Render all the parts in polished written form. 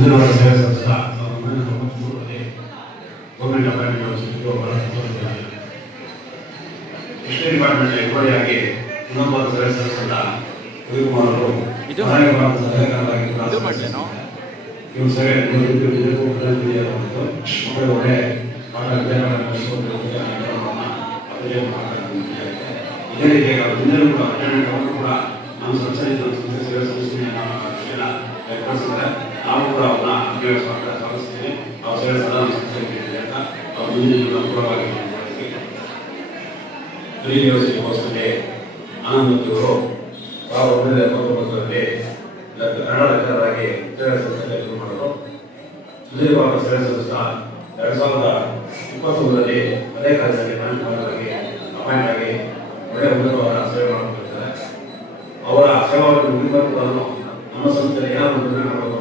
ಸುಧೀರ್ವಾದ ಸೇವೆ ಸಲ್ಲಿಸಿದ 1993ರಲ್ಲಿ government appointment ಸಿಕ್ಕಿದ್ದು ಬಹಳ ಸಂತೋಷವಾಗಿದೆ. ಹಿಸ್ಟರಿ ಡಿಪಾರ್ಟ್ಮೆಂಟ್ ಎಂಪ್ಲಾಯಿಯಾಗಿ ಇನ್ನೊಬ್ಬ ಸೇವೆ ಸಲ್ಲಿಸಿದ ರವಿಕುಮಾರ್ ಅವರು ಇವರು ಸೇವೆ ಒಳ್ಳೆ ಇದೇ ರೀತಿಯಾಗಿ ಮುಂದೆ ಕೂಡ ಕೂಡ ನಮ್ಮ ಸಂಸ್ಥೆ ಸೇವೆ ಸಲ್ಲಿಸ್ತೀನಿ ವಿಷಯನ ವ್ಯಕ್ತಪಡಿಸಿದರೆ ನಾವು ಕೂಡ ಅವ್ರನ್ನ ಸ್ವಾಗತಿಸ್ತೀನಿ. ಅವ್ರ ಸೇವೆ ಸದಾ ನಮ್ಮ ಸಂಸ್ಥೆಗೆ ಅಂತ ಅವ್ರ ಮುಂದಿನ ಅನುಕೂಲವಾಗಿ ಯೂನಿವರ್ಸಿಟಿ ಕೋರ್ಸ್ನಲ್ಲಿ ಆನಂದವರು 1979ರಲ್ಲಿ ಕನ್ನಡ ಲೆಕ್ಚರರಾಗಿ ಸೇವೆ ಸಲ್ಲಿಸಲು ಶುರು ಮಾಡಿದರು. ಸುದೀರ್ಘವಾದ ಸೇವೆ ಸಲ್ಲಿಸಿದ 2021ರಲ್ಲಿ ಅದೇ ಕಾಲೇಜಲ್ಲಿ ಪ್ರಾಂಶುಪಾಲರಾಗಿ ಅಪಾಯಿಂಟ್ ಆಗಿ ಒಳ್ಳೆಯ ಉನ್ನತವಾದ ಸೇವೆ ಮಾಡುತ್ತಿದ್ದಾರೆ. ಅವರ ಸೇವಾವನ್ನು ಮುಗಿದನ್ನು ನಮ್ಮ ಸಂಸ್ಥೆಯಲ್ಲಿ ಏನಾದರೂ ಮಾಡಬೇಕು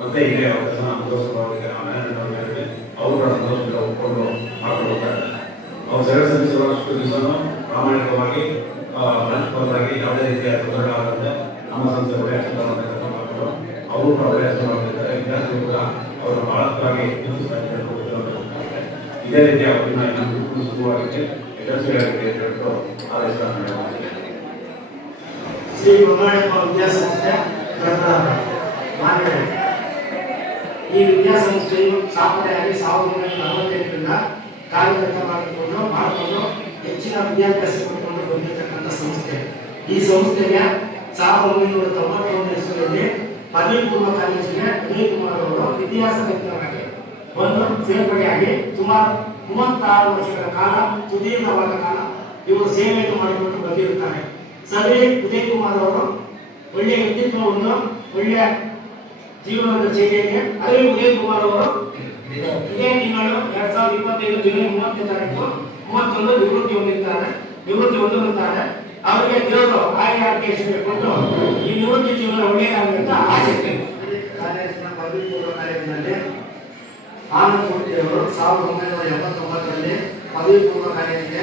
ಮತ್ತೆ ಹೀಗೆ ಅವರ ಕೆಲಸ ಮುಂದುವರಿಸಬಹುದಾಗಿದೆ. ಅವರು ಕೂಡ ಸಂತೋಷದಿಂದ ಒಪ್ಪಿಕೊಂಡು ಮಾಡ್ಕೊಂಡು ಹೋಗ್ತಾ ಇದ್ದಾರೆ. ಅವರು ಸೇವೆ ಸಲ್ಲಿಸಿರುವ ಅಷ್ಟು ದಿವಸನೂ ಪ್ರಾಮಾಣಿಕವಾಗಿ ಪ್ರಾಂಶುಪಾಲರಾಗಿ ಯಾವುದೇ ರೀತಿಯ ತೊಂದರೆ ಆಗದಂತೆ ನಮ್ಮ ಸಂಸ್ಥೆ ಒಳ್ಳೆಯ ಕೆಲಸ ಮಾಡಿಕೊಂಡು ಅವರು ಕೂಡ ಒಳ್ಳೆಯ ಕೆಲಸ ಮಾಡುತ್ತಿದ್ದಾರೆ. ವಿದ್ಯಾರ್ಥಿಗಳು ಕೂಡ ಅವರು ಬಹಳವಾಗಿ ಇದೇ ರೀತಿ ಅವರನ್ನ ಇನ್ನೂ ಸುಖವಾಗಿದೆ ಯಶಸ್ವಿಯಾಗಿದೆ ಅಂತ ಹೇಳ್ಬಿಟ್ಟು ಆದೇಶ ನೀಡಲಾಗಿದೆ. ಶ್ರೀ ಬಂಗಾಳಪ್ಪ ವಿದ್ಯಾಸಂಸ್ಥೆ ಮಾನ್ಯರೇ, ಈ ವಿದ್ಯಾಸಂಸ್ಥೆಯು ಸ್ಥಾಪನೆಯಾಗಿ 1948ರಿಂದ ಕಾರ್ಯನಿರ್ವಹಿಸಿಕೊಂಡು ಮಾಡಿಕೊಂಡು ಹೆಚ್ಚಿನ ವಿದ್ಯಾಭ್ಯಾಸ ಪಡೆದುಕೊಂಡು ಬಂದಿರತಕ್ಕಂಥ ಸಂಸ್ಥೆ. ಈ ಸಂಸ್ಥೆಗೆ 1991 ಇಸವಿಯಲ್ಲಿ ಪದವಿ ಪೂರ್ವ ಕಾಲೇಜಿಗೆ ರವಿಕುಮಾರ್ ಅವರು ಇತಿಹಾಸ ತಜ್ಞರಾಗಿ ಒಂದು ಸೇರ್ಪಡೆಯಾಗಿ ಸುಮಾರು 36 ವರ್ಷಗಳ ಕಾಲ ಸುದೀರ್ಘವಾದ ಕಾಲ ಇವರು ಸೇವೆಯನ್ನು ಮಾಡಿಕೊಂಡು ಬಂದಿರುತ್ತಾರೆ. ಸರಿ ಉದಯ್ ಕುಮಾರ್ ಅವರು ಒಳ್ಳೆಯ ವ್ಯಕ್ತಿತ್ವವನ್ನು ಒಳ್ಳೆಯ ಜೀವನದ ಶೈಲಿಗೆ ಅದೇ ಉದಯ್ ಕುಮಾರ್ ಅವರು ಇದೇ ತಿಂಗಳು 2025 ಜುಲೈ 30ನೇ ತಾರೀಕು 31 ನಿವೃತ್ತಿ ಹೊಂದಿರುತ್ತಾರೆ. ಅವರಿಗೆ ದೇವರು ಆರೋಗ್ಯ ಕೊಟ್ಟು ಈ ನಿವೃತ್ತಿ ಜೀವನ ಒಳ್ಳೆಯದಾಗಲಿ ಅಂತ ಆಶಿಸ್ತೇನೆ. ಕಾಲೇಜಿನ ಪದವಿ ಪೂರ್ವ ಕಾಲೇಜಿನಲ್ಲಿ ಆನಂದ್ ಮೂರ್ತಿ ಅವರು 1989ರಲ್ಲಿ ಪದವಿ ಪೂರ್ವ ಕಾಲೇಜಿಗೆ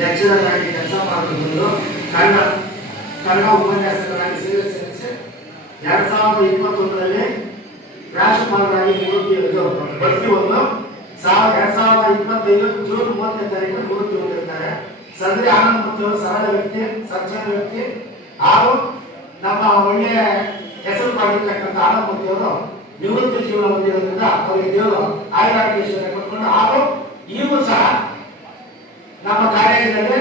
ಲೆಕ್ಚರರ್ ಕೆಲಸ ಮಾಡಿಕೊಂಡು ಕನ್ನಡ ಉಪನ್ಯಾಸಕರಾಗಿ ಸೇವೆ ಸಲ್ಲಿಸಿ 2021ರಲ್ಲಿ ಪ್ರಾಂಶುಪಾಲರಾಗಿ ಭರ್ತಿ ಹೊಂದು 2025 ಜೂನ್ 30ನೇ ತಾರೀಕು ನಿವೃತ್ತಿ ಹೊಂದಿರುತ್ತಾರೆ. ಸದರಿ ಆನಂದ್ ಮೂರ್ತಿ ಅವರು ಸರಳ ವ್ಯಕ್ತಿ, ಸಜ್ಜನ ವ್ಯಕ್ತಿ ಹಾಗೂ ನಮ್ಮ ಒಳ್ಳೆಯ ಹೆಸರು ಪಡೆದಿರ್ತಕ್ಕಂಥ ಆನಂದ್ ಮೂರ್ತಿ ಅವರು ನಿವೃತ್ತಿ ಜೀವನ ಹೊಂದಿರೋದ್ರಿಂದ ಅವರಿಗೆ ದೇವರು ಆಯುರಾರೋಗ್ಯ ಕೊಟ್ಕೊಂಡು ಹಾಗೂ ಈಗೂ ಸಹ ನಮ್ಮ ಕಾಲೇಜಿನಲ್ಲಿ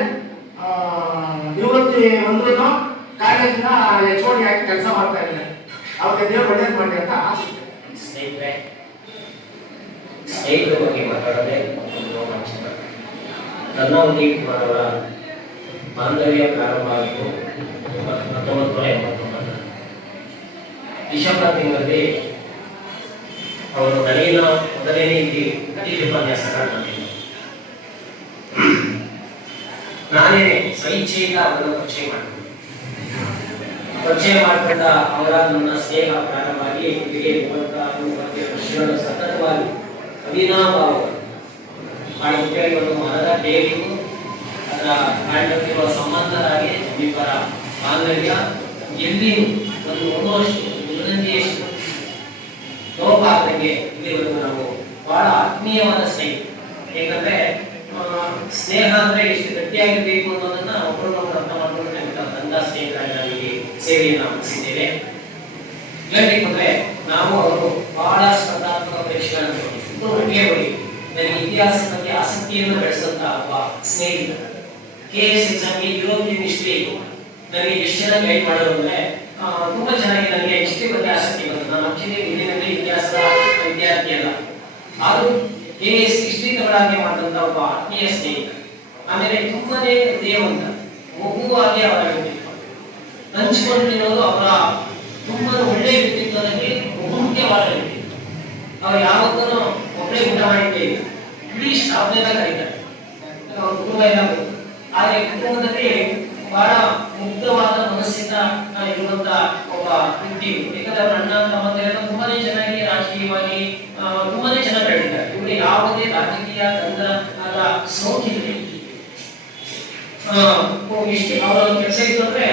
ನಿವೃತ್ತಿ ಹೊಂದ್ರೂ ಕಾಲೇಜಿನ HOD ಆಗಿ ಕೆಲಸ ಮಾಡ್ತಾ ಇದ್ದಾರೆ. ಅವ್ರಿಗೆ ದೇವರು ಒಳ್ಳೇದು ಮಾಡಿ ಅಂತ ಆಸೆ. ಸ್ನೇಹಿತರ ಬಗ್ಗೆ ಮಾತಾಡೋದೇ ನನ್ನ ಉದಯ್ ಕುಮಾರ್ ಅವರ ಬಾಂಧವ್ಯ ಪ್ರಾರಂಭ ಆಗಿದ್ದು 1989 ಡಿಸೆಂಬರ್ ತಿಂಗಳಲ್ಲಿ ಅವರು ನನಗಿನ ಮೊದಲನೇ ಇಲ್ಲಿ ಉಪನ್ಯಾಸಕರಾಗಿದ್ದರು. ನಾನೇ ಸ್ವಇಚ್ಛೆಯಿಂದ ಅವರನ್ನು ಪರಿಚಯ ಮಾಡಿಕೊಂಡ ಅವರ ನನ್ನ ಸ್ನೇಹ ಪ್ರಾರಂಭವಾಗಿ ಇಲ್ಲಿಗೆ 36 ವರ್ಷಗಳ ಸತತವಾಗಿ ಅವಿನಾಭಾವ ಬಹಳ ಮುಖ್ಯವಾಗಿ ಒಂದು ಮರದ ಬೇರಿಗೂ ಅದರ ಕಾಂಡಕ್ಕಿರುವ ಸಂಬಂಧರಾಗಿ ಇಬ್ಬರ ಬಾಂಧವ್ಯ ಎಲ್ಲಿಯೂ ಒಂದೊಂದಿಯಷ್ಟು ಲೋಪ ಆದಂಗೆ ಇಲ್ಲಿವರೆಗೂ ನಾವು ಬಹಳ ಆತ್ಮೀಯವಾದ ಸ್ನೇಹ. ಯಾಕಂದ್ರೆ ಸ್ನೇಹ ಅಂದ್ರೆ ಎಷ್ಟು ಗಟ್ಟಿಯಾಗಿರ್ಬೇಕು ಅನ್ನೋದನ್ನ ಒಬ್ಬರನ್ನೊಬ್ಬರು ಅರ್ಥ ಮಾಡ್ಕೊಂಡು ತಂದ ಸ್ನೇಹಿತರಾಗಿ ನಾವಿಲ್ಲಿ ಸೇವೆಯನ್ನು ಮುಗಿಸಿದ್ದೇವೆ. ಹೇಳ್ಬೇಕಂದ್ರೆ ನಾವು ಅವರು ಬಹಳ ಸ್ಪರ್ಧಾತ್ಮಕ ಪರೀಕ್ಷೆಗಳನ್ನು ಒಟ್ಟಿಗೆ ಹೋಗಿ ನನಗೆ ಇತಿಹಾಸದ ಬಗ್ಗೆ ಆಸಕ್ತಿಯನ್ನು ಬೆಳೆಸಂತ ಒಬ್ಬ ಸ್ನೇಹಿತ. KS ಎಕ್ಸಾಮ್ಗೆ ಯುರೋಪಿಯನ್ ಹಿಸ್ಟ್ರಿ ನನಗೆ ಎಷ್ಟು ಜನ ಗೈಡ್ ಮಾಡೋದು ಅಂದ್ರೆ ತುಂಬಾ ಚೆನ್ನಾಗಿ ನನಗೆ ಹಿಸ್ಟ್ರಿ ಬಗ್ಗೆ ಆಸಕ್ತಿ ಬಂತು. ನಾನು ಆಕ್ಚುಲಿ ಇಂದಿನಲ್ಲಿ ಇತಿಹಾಸದ ವಿದ್ಯಾರ್ಥಿ ಅಲ್ಲ, ಆದ್ರೂ KS ಹಿಸ್ಟ್ರಿ ತಗೊಳ್ಳಾಗೆ ಮಾಡಿದಂತ ಒಬ್ಬ ಆತ್ಮೀಯ ಸ್ನೇಹಿತ. ಆಮೇಲೆ ತುಂಬಾನೇ ಹೃದಯವಂತ, ಮಗುವಾಗಿ ಅವರ ವ್ಯಕ್ತಿತ್ವ ಹಂಚಿಕೊಂಡಿರೋದು ಅವರ ತುಂಬಾ ಒಳ್ಳೆಯ ವ್ಯಕ್ತಿತ್ವದಲ್ಲಿ ಮುಖ್ಯವಾದ ವ್ಯಕ್ತಿತ್ವ. ಅವ್ರು ಯಾವತ್ತೂ ಒಬ್ಬರೇ ಊಟ ಮಾಡಿದ್ದೇವೆ, ಇಡೀ ಸ್ಟಾಫ್ನೆಲ್ಲ ಕರೀತಾರೆ. ಅವ್ರ ಕುಟುಂಬ ಎಲ್ಲ ಬಂತು, ಆದ್ರೆ ಕುಟುಂಬದಲ್ಲಿ ಬಹಳ ಮುಗ್ಧವಾದ ಮನಸ್ಸಿಂದ ಇರುವಂತ ಒಬ್ಬ ವ್ಯಕ್ತಿ. ಯಾಕಂದ್ರೆ ಅವ್ರ ಅಣ್ಣ ತಮ್ಮಂದಿರೆಲ್ಲ ತುಂಬಾನೇ ಚೆನ್ನಾಗಿ ರಾಜಕೀಯವಾಗಿ ತುಂಬಾನೇ ಚೆನ್ನಾಗಿ ಬೆಳೆದಿದ್ದಾರೆ. ಇವರು ಯಾವುದೇ ರಾಜಕೀಯ ತಂತ್ರದ ಸೋಂಕಿದೆ. ಅವರ ಕೆಲಸ ಇತ್ತು ಅಂದ್ರೆ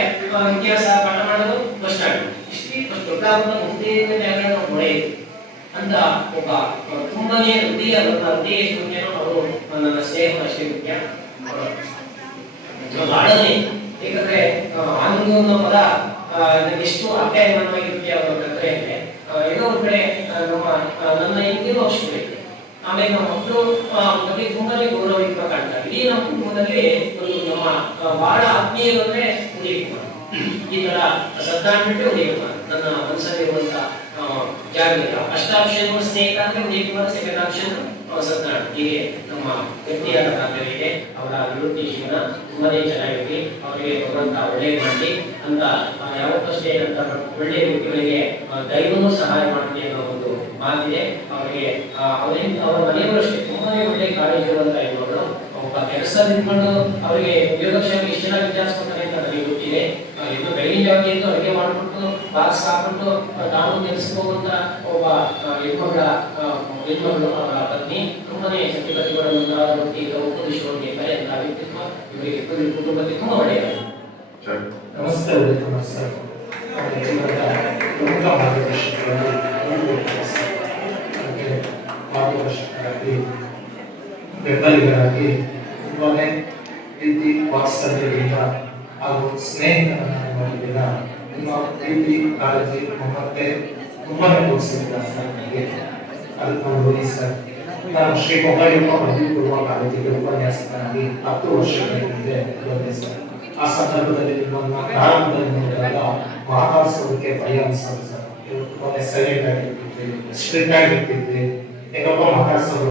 ಇತಿಹಾಸ ಪಾಠ ಮಾಡೋದು ಫಸ್ಟ್ ಆಗಿ ಹಿಸ್ಟ್ರಿ ಫಸ್ಟ್ ಬದಲಾವಣೆ ಮುಂದಿನ ಜಾಗಗಳನ್ನು ಹೊಳೆಯಿತು ಅಂತ ಒಬ್ಬ ತುಂಬಾನೇ ಹೃದಯ ಎಷ್ಟು ಅವರು ನನ್ನ ಸ್ನೇಹ ಶ್ರೀವಿದ್ಯ ಆಳನೆ. ಯಾಕಂದ್ರೆ ಆನಂದ ಅನ್ನೋ ಪದ ನನಗೆ ಎಷ್ಟು ಅಪ್ಯಾಯಮಾನವಾಗಿರುತ್ತೆ ಅವರ ಕಥೆ ಅಂದ್ರೆ ಏನೋ ಒಂದು ಕಡೆ ನನ್ನ ಹಿಂದಿನ ಅವಶ್ಯಕತೆ ಇದೆ. ಆಮೇಲೆ ನಮ್ಮ ಮಕ್ಕಳು ಬಗ್ಗೆ ತುಂಬಾನೇ ಗೌರವಯುತ ಕಾಣ್ತಾರೆ. ಇಡೀ ನಮ್ಮ ಕುಟುಂಬದಲ್ಲಿ ಒಂದು ನಮ್ಮ ಬಹಳ ಆತ್ಮೀಯರು ಅಂದ್ರೆ ಉದಯ ಕುಮಾರ್. ಈ ತರ ಸದ್ದಾಡ್ಬಿಟ್ಟು ಉದಯ ಕುಮಾರ್ ನನ್ನ ಮನಸ್ಸಲ್ಲಿರುವಂತ ಜಾಗದಲ್ಲಿ ಅಷ್ಟಾಕ್ಷರ ಸ್ನೇಹಿತ ಅಂದ್ರೆ ಉದಯ ಕುಮಾರ್, ಸೆಕೆಂಡ್ ಆಪ್ಷನ್ ಸತ್ನಾಡ್. ಹೀಗೆ ನಮ್ಮ ವ್ಯಕ್ತಿಯಾದ ಪಾತ್ರವಿದೆ. ಅವರ ನಿವೃತ್ತಿ ಜೀವನ ತುಂಬಾನೇ ಚೆನ್ನಾಗಿರಲಿ, ಅವರಿಗೆ ಭಗವಂತ ಒಳ್ಳೆಯ ಮಾಡಲಿ ಅಂತ ಯಾವತ್ತಷ್ಟೇ ಅಂತ ಒಳ್ಳೆಯ ವ್ಯಕ್ತಿಗಳಿಗೆ ದೈವನೂ ಸಹಾಯ ಮಾಡಲಿ ಅನ್ನೋ ಒಂದು ಮಾತಿದೆ. ಅವರಿಗೆ ಅವರ ಮನೆಯವರು ಅಷ್ಟೇ ತುಂಬಾನೇ ಒಳ್ಳೆ ಕಾಳಜಿ ಇರುವಂತ ಹೆಣ್ಮಗಳು. ಒಬ್ಬ ಕೆಲಸ ನಿಂತ್ಕೊಂಡು ಅವರಿಗೆ ಯೋಗಕ್ಷೇಮ ಇಷ್ಟ ವಿಚಾರಿಸ್ಕೊತಾರೆ ಅಂತ ನನಗೆ ಗೊತ್ತಿದೆ. ಇದು ಬೆಳಗಿನ ಜಾವಕ್ಕೆ ಎದ್ದು ಅಡುಗೆ ಮಾಡಿಬಿಟ್ಟು ಬಾಕ್ಸ್ ಹಾಕೊಂಡು ತಾನು ಕೆಲಸಕ್ಕೆ ಹೋಗುವಂತ ಒಬ್ಬ ಹೆಣ್ಮಗಳು ಅವರ ಪತ್ನಿ ತುಂಬಾನೇ ಶಕ್ತಿಪತಿಗಳನ್ನು ಉಪದೇಶವಾಗಿ ಅಂತ ವ್ಯಕ್ತಿತ್ವ ಇವರಿಗೆ ಕುಟುಂಬಕ್ಕೆ ತುಂಬಾ ಒಳ್ಳೆಯದು. ನಮಸ್ತೆ ಕುಮಾರ್ ಸರ್. ಪ್ರಮುಖ ಮಾರ್ಗದರ್ಶಕರಾಗಿ ಬೆಂಬಲಿಗರಾಗಿ ತುಂಬಾನೇ ಪ್ರೀತಿ ವಾತ್ಸಲ್ಯದಿಂದ ಹಾಗೂ ಸ್ನೇಹಿತರನ್ನ ನಿಮ್ಮ ಪ್ರೀತಿ ಕಾಳಜಿ ಮಮತೆ ತುಂಬಾನೇ ತೋರಿಸಿದ್ದಾರೆ ಸರ್ ನನಗೆ. ಅದಕ್ಕೆ ನಾವು ನೋಡಿ ಸರ್, ನಾನು ಶ್ರೀ ಗೋಪಾಲಯ್ಯಪ್ಪ ಪದವಿ ಪೂರ್ವ ಕಾಲೇಜಿಗೆ ಉಪನ್ಯಾಸಕನಾಗಿ 10 ವರ್ಷಗಳ ಹಿಂದೆ ಬಂದೆ ಸರ್. ಆ ಸಂದರ್ಭದಲ್ಲಿ ನಿಮ್ಮನ್ನು ಪ್ರಾರಂಭದಲ್ಲಿ ನೋಡಿದಾಗ ಮಾತಾಡಿಸೋದಕ್ಕೆ ಭಯ ಅನಿಸೋದು ಸರ್. ತುಂಬಾ ಸೈಲೆಂಟ್ ಆಗಿರ್ತಿದ್ವಿ, ಸ್ಟ್ರಿಕ್ಟ್ ಆಗಿರ್ತಿದ್ವಿ, ಹೇಗಪ್ಪ ಮಾತಾಡ್ಸೋದು